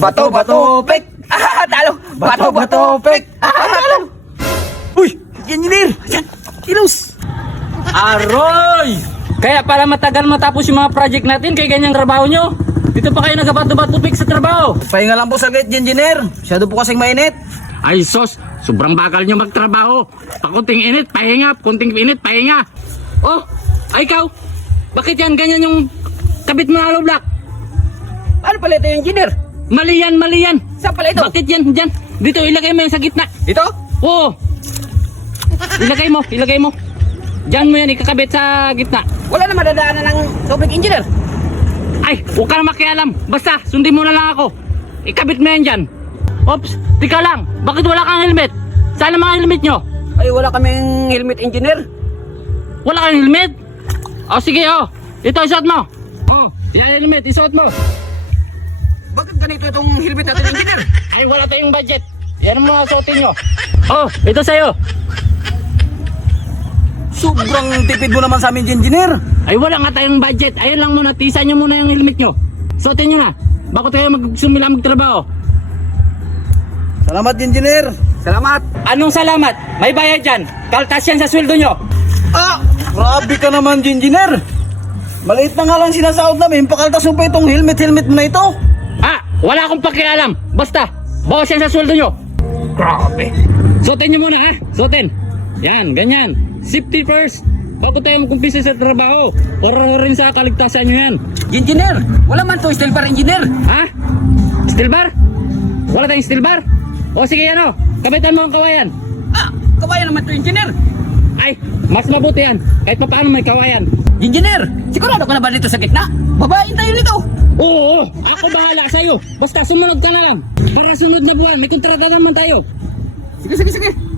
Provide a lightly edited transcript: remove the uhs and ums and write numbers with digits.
Bato, bato, pek! Ah, talo! Bato, bato, pek! Ah, talo! Uy! Engineer! Yan! Kilos! Aroy! Kaya para matagal matapos yung mga project natin, kay ganyang trabaho nyo. Dito pa kayo nagabato-bato sa trabaho. Pahinga lang po saglit, engineer. Masyado po kasing mainit. Ay sos, sobrang bagal nyo magtrabaho. Pakunting init, pahinga. Kunting init, pahinga. Oh, ay ikaw. Bakit yan ganyan yung kabit mo na hollow block? Ano pala ito, engineer? Mali yan, mali yan. Saan pala ito? Bakit yan, dyan? Dito, ilagay mo yan sa gitna. Dito? Oo. Ilagay mo, ilagay mo. Diyan mo yan ikakabit sa gitna. Wala na madadaanan ng tubig, engineer. Ay, huwag ka na makialam. Basta, sundin mo na lang ako. Ikabit mo yan dyan. Ops, tika lang. Bakit wala kang helmet? Saan ang mga helmet nyo? Ay, wala kaming helmet, engineer. Wala kang helmet? O sige, o. Ito, isuot mo. O, yan helmet, isuot mo. Bakit ganito itong helmet natin, engineer? Ay, wala tayong budget. Yan ang mga suotin nyo. O, ito sa'yo. Sobrang tipid mo naman sa amin, engineer. Ay, wala nga tayong budget. Ayun lang muna, tisan nyo muna yung helmet nyo. Suotin nyo na. Bakit kayo magsumila magtrabaho? Salamat, engineer. Salamat. Anong salamat? May bayad dyan. Kaltas yan sa sweldo nyo. Ah, grabe ka naman, engineer. Maliit na nga lang sinasahod namin. Pakaltas mo pa itong helmet mo na ito. Ah, wala akong pakialam. Basta, bawas yan sa sweldo nyo. Grabe. Suotin nyo muna ha. Suotin. Yan, ganyan. Safety first. Bago tayo magkumpisa sa trabaho. Oro rin sa kaligtasan nyo yan. Engineer, wala man to steel bar, engineer. Ha? Steel bar? Wala tayong steel bar? O sige ano, kabitan mo ang kawayan. Ah, kawayan naman to, engineer. Ay, mas mabuti yan. Kahit pa paano may kawayan. Engineer, sigurado ka na ba dito sa gitna? Babain tayo nito. Oo, ako bahala sa'yo. Basta sumunod ka na lang. Para sunod na buwan, may kontrata naman tayo. Sige.